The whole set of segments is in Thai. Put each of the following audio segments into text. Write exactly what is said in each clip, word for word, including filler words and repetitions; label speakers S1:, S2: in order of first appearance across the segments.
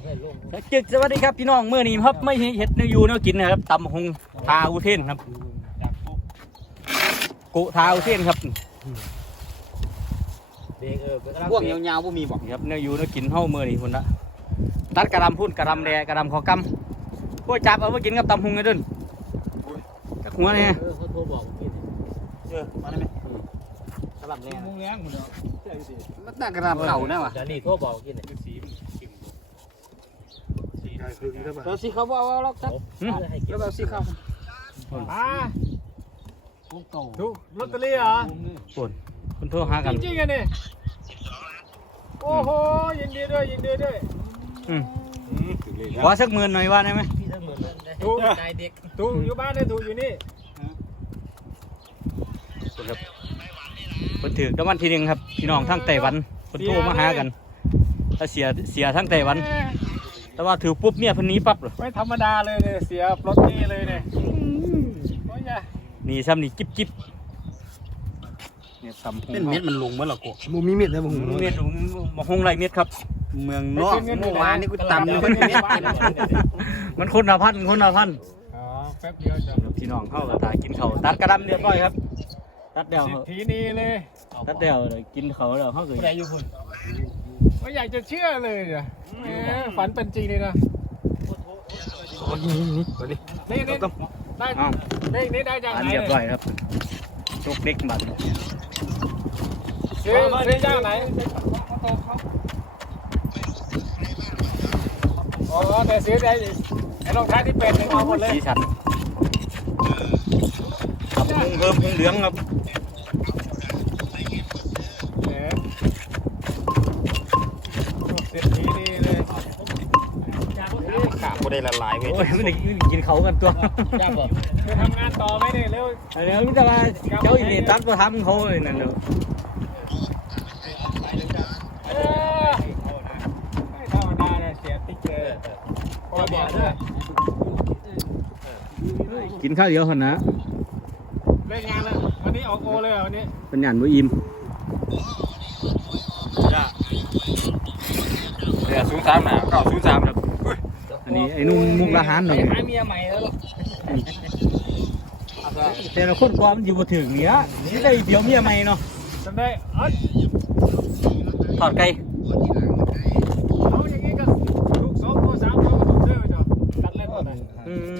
S1: สวัสดีครับพี่น้องเมื่อนี้ครับไม่เห็ดเนื้อยูเนื้อกินนะครับตำหงทาอุเทนครับกุทาอุเทนครับพวกยาวๆพวกมีบอกครับเนื้อยูเนื้อกินเท่าเมื่อนี้คนละตัดกระดำพุ่นกระดำแดกระดำขอกำพวกจับเอาไปกินกับตำหงไงดุนกับหัวเนี่ยเขาโทรบอกกินเออมาได้ไหมกระดำแดงมุ้งแรงหมดแล้วมันตั้งกระดำเข่านะวะเดี๋ยวนี้โทรบอกกินเราสีขาวเอาล็อกจับแล้วเราสีขาว
S2: อ่าดูลอตเตอรี่เหรอ
S1: คนคนโทรหากัน
S2: จริงๆกันนี่โอ้โหยินดีด้วยยินดีด้วย
S1: ขอสักหมื่นหน่อยว่าได้ไหม
S2: ถูกถูกอยู่บ้านได้ถูกอยู่นี่
S1: คนถือรางวัลที่หนึ่งครับพี่น้องทั้งไต้หวันคนโทรมาหากันถ้าเสียเสียทั้งไต้หวันแต่ว่าถือปุ๊บเนี่ยพันนี้ปั๊บเลย
S2: ไม่ธรรมดาเลยเนี่ยเสียปลดนี่เลยเนี่ยโอ้ย
S1: นี่ซ้ำนี่จิ๊บจิ๊บเนี่ยซ้ำเป็นเม็ดมันลงเมื่อหรอกกู
S3: มีเม็ดนะมึง
S1: เม็ดมาหงไรเม็ดครับเมืองนอกเมื่อวานนี่กูตำเลยมันคนละพันคนละพัน
S2: อ๋อแป๊บเดียวจ้ะ
S1: พี่น้องเข้ากับตากินเขาตัดกระดำเรียบร้อยครับตัดเดี่ยว
S2: ทีนี้เลย
S1: ตัดเดี่ยวเลยกินเขาแล้วเขาเลย
S2: ไม่อยากจะเชื่อเลยอ่ะฝันเป็นจริงเลยนะนี่นี่ได้ได้นี่ได้จากไหน
S1: เรียบร้อยครับตกเด็กบัตร
S2: ซื้อซื้อจากไหนอ๋อแต่ซื้อได้ไอ้รองเท้าที่เป็นหนึ่งเอาหมดเลย
S1: สีสันครับเพิ่มเพิ่มเหลืองครับขาโคได้ละลายเว้ยโอ้ยไม่ได้กินเขากันตัว
S2: จะบอกจะทำงานต่อไหมเนี่ยเร็ว
S1: เร็วจะมาเจ้าอินเดียตัดมาทำเขาเลยนั่นเนาะ
S2: ไม่ธรรมดาเนี่ยเสียติ๊กเลยพอบอกด้วย
S1: กินข้าวเดียวคนนะ
S2: เล่นงานแล้ววันนี้ออกโอเลยวันนี้
S1: เป็นงานบุอิ่ม
S3: เดี๋ยวศูนย์สามหนาเก้าศูนย์สามครับ
S1: อันนี้ไอ้นุ่มมุกละหานหน่อย
S2: เมียใหม่แล้ว
S1: แต่ละคนความอยู่บนถึงเนี้ยนี่ได้เดี๋ยวเมียใหม่เนาะ
S2: จำได้อัด
S1: ถอดไก่
S2: เอาอย่างนี้กันลูกสองตัวสามตัวก็ต้องเชื่อไปจ้ะตัดเล่นหมดเลย
S1: อืม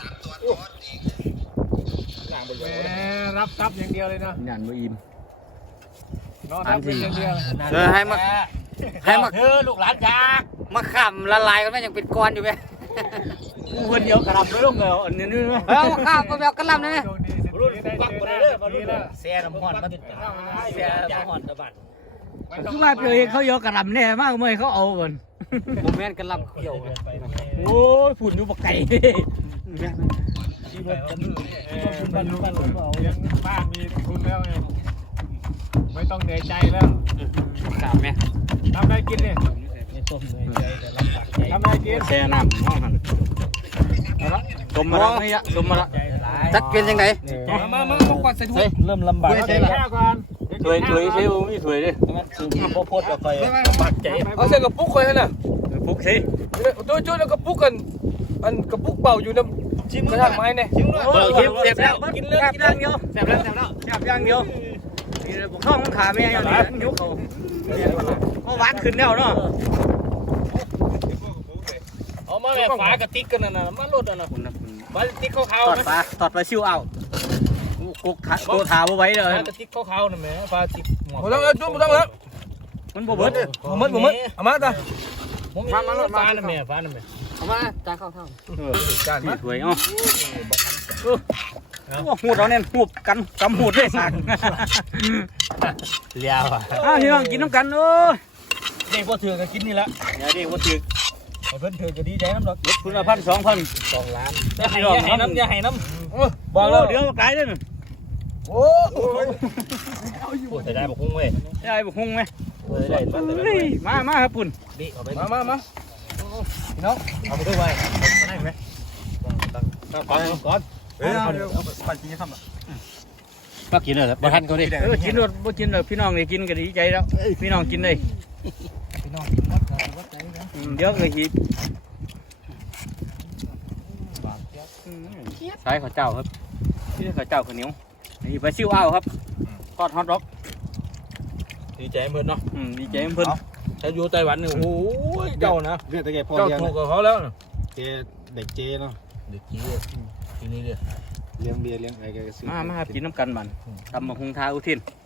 S2: รับทรัพย์อย่างเดียวเลยนะ
S1: งานบุอิ่ม
S2: นอนรับอย่างเดียว
S1: เออให้มาให้มา
S2: เธอลูกหลานจ้า
S1: มาขำละลายกันไหมยังเป็นก้อนอยู่ไหมคนเดียวกระลำด้วยลงเลยอันนี้นี่ไหมเอาข้าวก็แบบกระลำได้ไหม
S2: รุ่นปักไปเลยมารุ่น
S1: เสียน้ำหอนมาเสียน้ำหอนตะบันคือว่าเปลี่ยนเขาเยอะกระลำแน่มากเมื่อเขาเอาก่อนโมเมนต์กระลำเกี่ยวโอ้ยฝุ่นดูปากไก่
S2: บ้านบ้านมีทุนแล้วไงไม่ต้องเหนื่อยใจแล้ว
S1: สามไหม
S2: ทำอะไรกินเนี่ยทำอะไรกิน
S1: แช่น้ำห้องหันต้มมาแล้วไม่ยะต้มมาแล้วจัดเป็นยังไง
S2: มามามาก่อนใส่ถุง
S1: เริ่มลำบาก
S2: ใส่ละ
S1: ถวยถวยใช่ไหมมีถวยดิพอพดกับไฟบาดใจ
S3: เอาใส่กระปุกเลยนะ
S1: ปุกสิ
S3: ตัวจุดแล้วกระปุกกันอันกระปุกเป่าอยู่น้ำกระถางไม้เนี่ย
S1: ชิมเสียบแล้วกินเลือดกินอย่างเดียวเสียบแล้วเสียบแล้วเสียบอย่างเดียวผมท้องขาแม่อย่างนี้ยกเขาก็วัดขึ้นแล้วเนาะ
S2: เอามาแบบฝากระติกกันนะมาลดนะฝากระติกเขาเขา
S1: ตอดปลาตอดปลาชิวเอากุกขาโกถาไว้เลย
S2: ฝากระติกเขาเขาน่ะแม่ฝากระติก
S3: หมดแล้วจุ๊บหมดแล้ว
S1: มันบ่เบิด
S3: บ่เบิดบ่เบิดเอามาจ้ะ
S2: มามามาฟ้าน่ะแม่ฟ้าน่ะแม่
S1: เอามาจานข้าวเท่าจานมาถวยเอาหูดเราเนี่ยหูดกันกำหูดได้สัก
S2: เลี้ยวอ่ะ
S1: อ้าวพี่น้องกินน้ำกันโอ้ย
S2: เด็กว่าถือก็กินนี่ละ
S1: อย่าเด็กว่าถือ
S2: เพิ่นถือก็ดีใจน้ำดอก
S1: ลดคุณพันสองพัน
S2: สองล้านอย่าให้อย่าให้น้ำอย่าให้น้
S1: ำบอกแล้วเดี๋ยวมาไกลด้วย
S2: โอ้ยใส่ได้บุกหุ้งเว้ย
S1: ได้บุกหุ้งไหมมามาครับปุ่น
S2: มามามาพี่น้องเอาไปด้วยไว้ได้ไหมก่อนก่อนเฮ้ยเอาปั่นกินข้าว
S1: มากินเลยบ่ทันเขาดิเออกินรถบ่กินเลยพี่น้องได้กินก็ดีใจแล้วพี่น้องกินเลย
S2: พี่น้องกินวัดวัดใจนะ
S1: เยอะเลยฮิปใช้ข้าวเจ้าครับที่ข้าวเจ้าข้าวเหนียวนี่ไปซิ่วเอาครับทอดฮอตดอก
S3: ดีใจเพิ่นเนาะ
S1: อืมดีใจเพิ่น
S3: ถ้าอยู่ไต้หวันเนี่ยโอ้ยเจ้านะ
S2: เรียกแต่แกพอ
S3: เจ้า
S2: เลี้ยง
S3: ถูกกับเขาแล้วนะ
S2: เจเด็กเจเนาะ
S3: เด็กกี้ทีนี้เนี่ย
S2: เลี้ยงเบียร์เลี้ยงอะไรแกก็ซื้อ
S1: มามากินน้ำกันมันทำมาหุงทาอุทิน